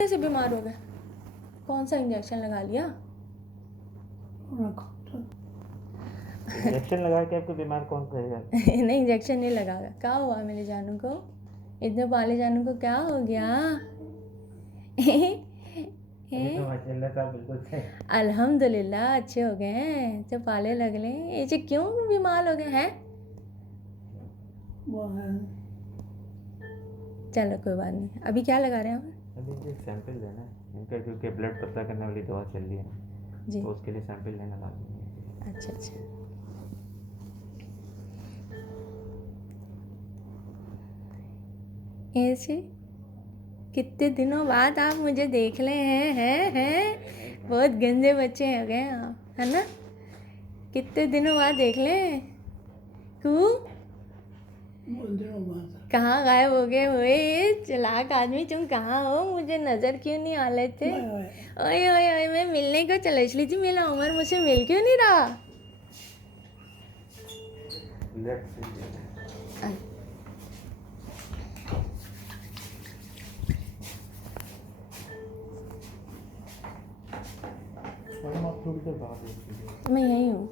से बीमार हो गए? कौन सा इंजेक्शन लगा लिया? इंजेक्शन लगा के आपको बीमार कौन करेगा? नहीं, इंजेक्शन नहीं लगा। क्या हुआ मेरे जानू को? इतने पाले जानू को क्या हो गया? अभी तो माशाल्लाह था बिल्कुल से। अल्हम्दुलिल्लाह अच्छे हो गए हैं। जब पाले लग ले ऐसे क्यों बीमार हो गए हैं? चलो कोई बात नहीं। अभी क्या लगा रहे हैं आप? अभी ये सैंपल लेना है इनका, क्योंकि ब्लड पतला करने वाली दवा चल रही है जी। तो उसके लिए सैंपल लेना लाजमी है। अच्छा अच्छा। ऐसे कितने दिनों बाद आप मुझे देख ले हैं? बहुत गंदे बच्चे हो गए आप, है ना? कितने दिनों बाद देख ले। कहाँ गायब हो गए हुए? चालाक आदमी तुम कहाँ हो? मुझे नजर क्यों नहीं आ रहे थे? ओए ओए ओए, मैं मिलने को चले इसलिए थी। मेरा उमर मुझसे मिल क्यों नहीं रहा? ब्लड से लेना है। और आप थोड़ी देर बाद मैं यहीं हूँ।